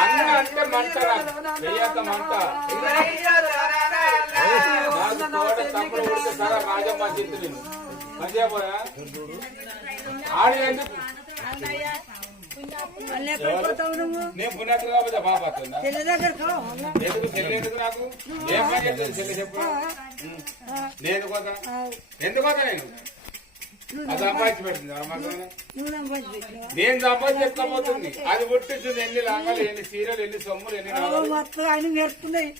అన్న అంటే మంట వెయ్యాక మంట తమ్ముడు ఉడితే సరే రాజమ్మ చెప్తు నేను మంచిగా పోయా ఆడి ఎందుకు నేను పుణ్యాతులు కాబట్టి బాబా ఎందుకు చెల్లి ఎందుకు నాకు ఏం పని చేస్తుంది చెల్లి చెప్పు నేను పోతా ఎందుకు పోతా నేను అది సంపాదించి పెడుతుంది నేను సంపాదించి ఎక్కబోతుంది అది పుట్టించింది ఎన్ని లంగలు ఎన్ని చీరలు ఎన్ని సొమ్ములు ఎన్ని నేర్పుతున్నాయి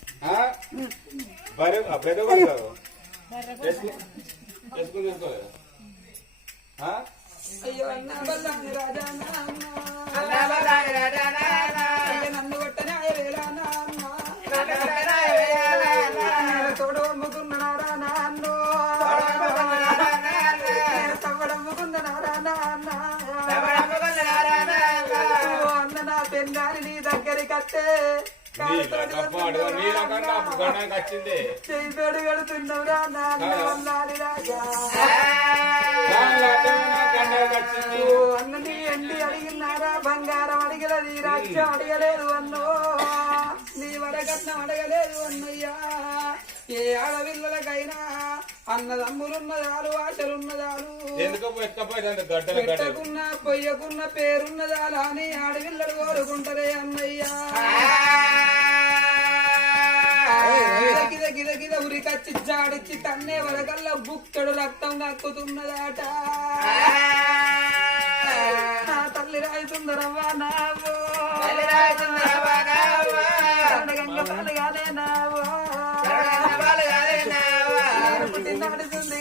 చేసుకుని తీసుకోలేదు అయ్యో అన్నా బల్లాని రాజా నన్ను కొట్టనే తోడు అమ్ముకున్నారా నాన్నో తవ్వడమ్ముకున్నారా నాన్న అన్న నా పెన్నాని నీ దగ్గరికి వస్తే చేతోడు కడుతున్నావురా నాన్న అన్నాని రాజా అన్నని ఎండి అడిగినారా బంగారం అడిగలేదు రాజ్యం అడగలేదు అన్నో నీ వరకట్నం అడగలేదు అన్నయ్యా ఏ ఆడపిల్లలకైనా అన్నదమ్ములున్నదాలు ఆశలున్నదాలు పెట్టకున్నా పొయ్యకున్న పేరున్నదాలా అని ఆడపిల్లలు కోరుకుంటారే అన్నయ్యా గిద గిద గిద ఉరికచ్చి జాడిచ్చి తన్నే వరకల్లా బుక్కడు రక్తం కక్కుతున్నదాట తల్లి రాయితుందరవ్వా నావో